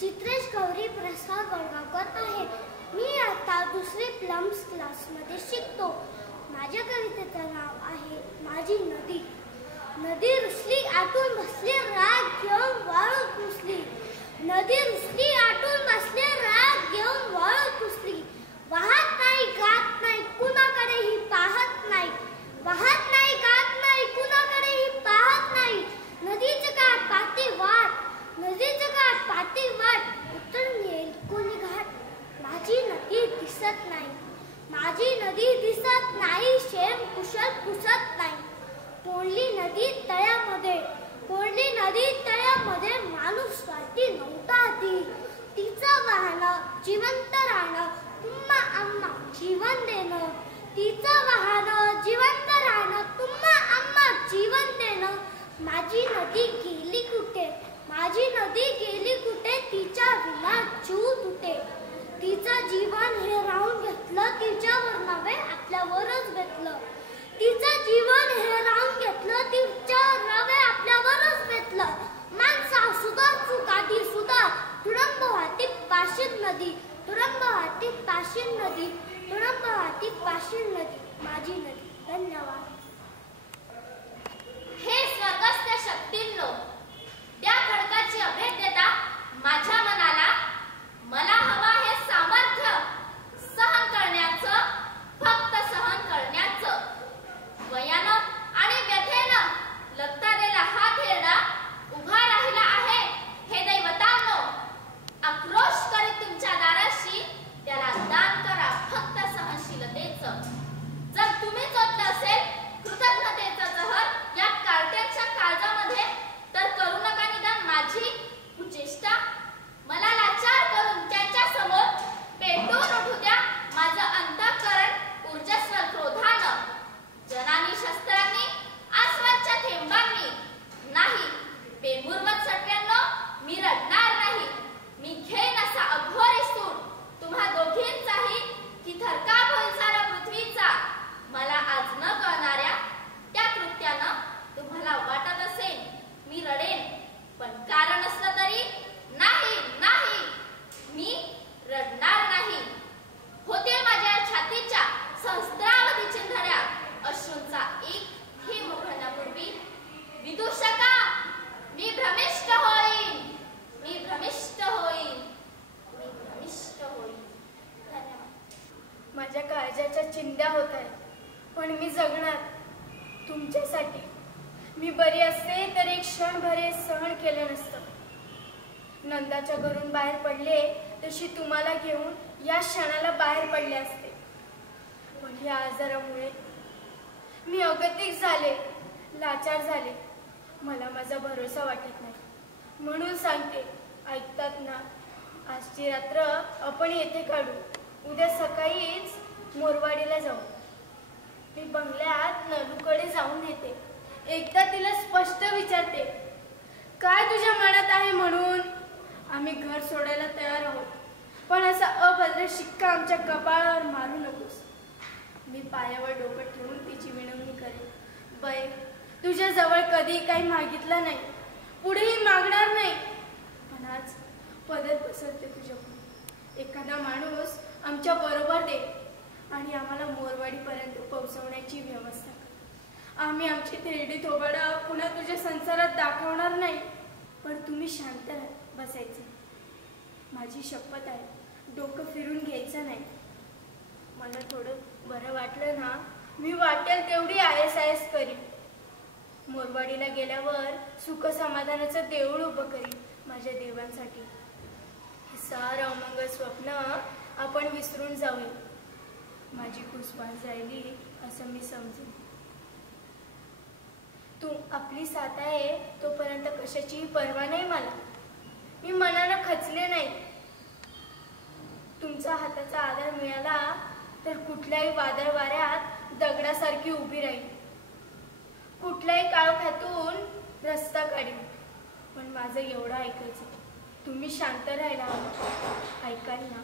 चित्रेश गौरी प्रसाद वडगावकर आहे. मी आता दुसरी प्लम्स क्लासमध्ये शिकतो. माझ्या कवितेचं नाव आहे माझी नदी. नदी रुसली आटून बसली राग घेऊन वाळूत पुसली. नदी रुसली आटून बसली राग घेऊन वाळूत पुसली. वाहत नाही गात नाही कुणाकडेही पाहत नाही. वाहत नाही गात नाही कुणाकडेही पाहत नाही. नदीचं काय पाती वाट, नदीचं काय पाती वाट, उतरून येईल कोणी घाट. माझी नदी दिसत नाही, माझी नदी दिसत नाही. शेम कुशल पुसत नाही. कोणली नदी तळ्यामध्ये, कोणली नदी तळ्यामध्ये. माणूस स्वार्थी नव्हता आधी. तिचं वाहनं जिवंत राहणं, तुम्हा आम्हा जीवन देणं. तिचं वाहनं जिवंत राहणं, तुम्हा आम्हा जीवन देणं. माझी नदी गेली कुठे, माझी नदी गेली कुठे. तिच्या विना जीव तुटे. तिचं जीवन हे राहून घेतलं, तिच्यावर नव्हे आपल्यावरच बेतलं. तिचं जीवन हे राहून घेतलं, तिच्यावर नव्हे आपल्यावरच बेतलं. माणसा सुधार चुकाती सुधार, तुडंब वाहती पाषाण नदी. तुडंब वाहती पाषाण नदी, तुडंब वाहती पाषाण नदी. माझी नदी. धन्यवाद. हे स्वर्गस्थ शक्तींनो, त्या खडकाची अभेद्यता माझ्या मनाला. मला हवा हे सामर्थ्य सहन करण्याचं, फक्त सहन करण्याचं. वयानं आणि व्यथेनं लगतारेला हा घेरडा उभा राहिला आहे. हे दैवतांनो, आक्रोश करीत तुमच्या दाराशी त्याला दान करा फक्त सहनशीलतेचं. जर तुम्ही जोडलं असेल कृतज्ञतेचं जहर या कार्ट्याच्या काळजामध्ये, तर करू नका निदान माझी कुचेष्टा. मला लाचार करून त्यांच्या समोर पेटून उठू द्या माझं अंतःकरण ऊर्जस्व क्रोधानं. जनानी शस्त्रांनी आसवांच्या थेंबांनी नाही. बेमुरमत सटव्यांनो, मी रडणार नाही. मी घेईन असा अघोरी सूर तुम्हा दोघींचाही, की थरकाप होईल सारा पृथ्वीचा. मला आज न कळणाऱ्या त्या कृत्यानं तुम्हाला वाटत असेल मी रडेन, पण कारण असलं तरी नाही नाही, मी रडणार नाही. होते माझ्या छातीच्या सहस्त्रावधी चिंधड्या अश्रूंचा एक थेंब उघडण्यापूर्वी. विदूषका, मी भ्रमिष्ट होईन, मी भ्रमिष्ट होईन, मी भ्रमिष्ट होईन. धन्यवाद. माझ्या काळजाच्या चिंध्या होत आहेत, पण मी जगणार तुमच्यासाठी. मी बरी असते तर एक क्षणभर हे सहन केलं नसतं. नंदाच्या घरून बाहेर पडले तशी तुम्हाला घेऊन या क्षणाला बाहेर पडले असते. पण या आजारामुळे मी अगतिक झाले, लाचार झाले. मला माझा भरोसा वाटत नाही. म्हणून सांगते, ऐकतात ना? आजची रात्र आपण येथे काढू. उद्या सकाळीच मोरवाडीला जाऊ. मी बंगल्यात नलूकडे जाऊन येते. एकदा तिला स्पष्ट विचारते, काय तुझ्या मनात आहे म्हणून. आम्ही घर सोडायला तयार आहोत, पण असा अभद्र शिक्का आमच्या कपाळावर मारू नकोस. मी पायावर डोकं ठेवून तिची विनवणी करेन. बाई, तुझ्या जवळ कधी काही मागितलं नाही, पुढेही मागणार नाही. पण आज पदर पसरते तुझ्याकडून. एखादा माणूस आमच्या बरोबर दे आणि आम्हाला मोरवाडीपर्यंत पोहोचवण्याची व्यवस्था कर. आम्ही आमची थेरडी थोबाडं पुन्हा तुझ्या संसारात दाखवणार नाही. पण तुम्ही शांत बसायचे. माझी शपथ आहे, डोकं फिरून घ्यायचं नाही. मला थोडं बरं वाटलं ना, मी वाटेल तेवढी आयस करीन. मोरवाडीला गेल्यावर सुख समाधानाचं देऊळ उभं करीन माझ्या देवांसाठी. हे सारं अमंगल स्वप्न आपण विसरून जाऊया. माझी कुसबाज राहिली असं मी समजेन. तू आपली साथ आहे तोपर्यंत कशाचीही पर्वा नाही मला. मी मनाला खचले नाही. तुमचा हाताचा आधार मिळाला तर कुठल्याही वादळ वाऱ्यात दगडासारखी उभी राहील. कुठल्याही काळोखातून रस्ता काढीन. पण माझं एवढं ऐकायचं, तुम्ही शांत राहायला हवं. ऐकाल ना?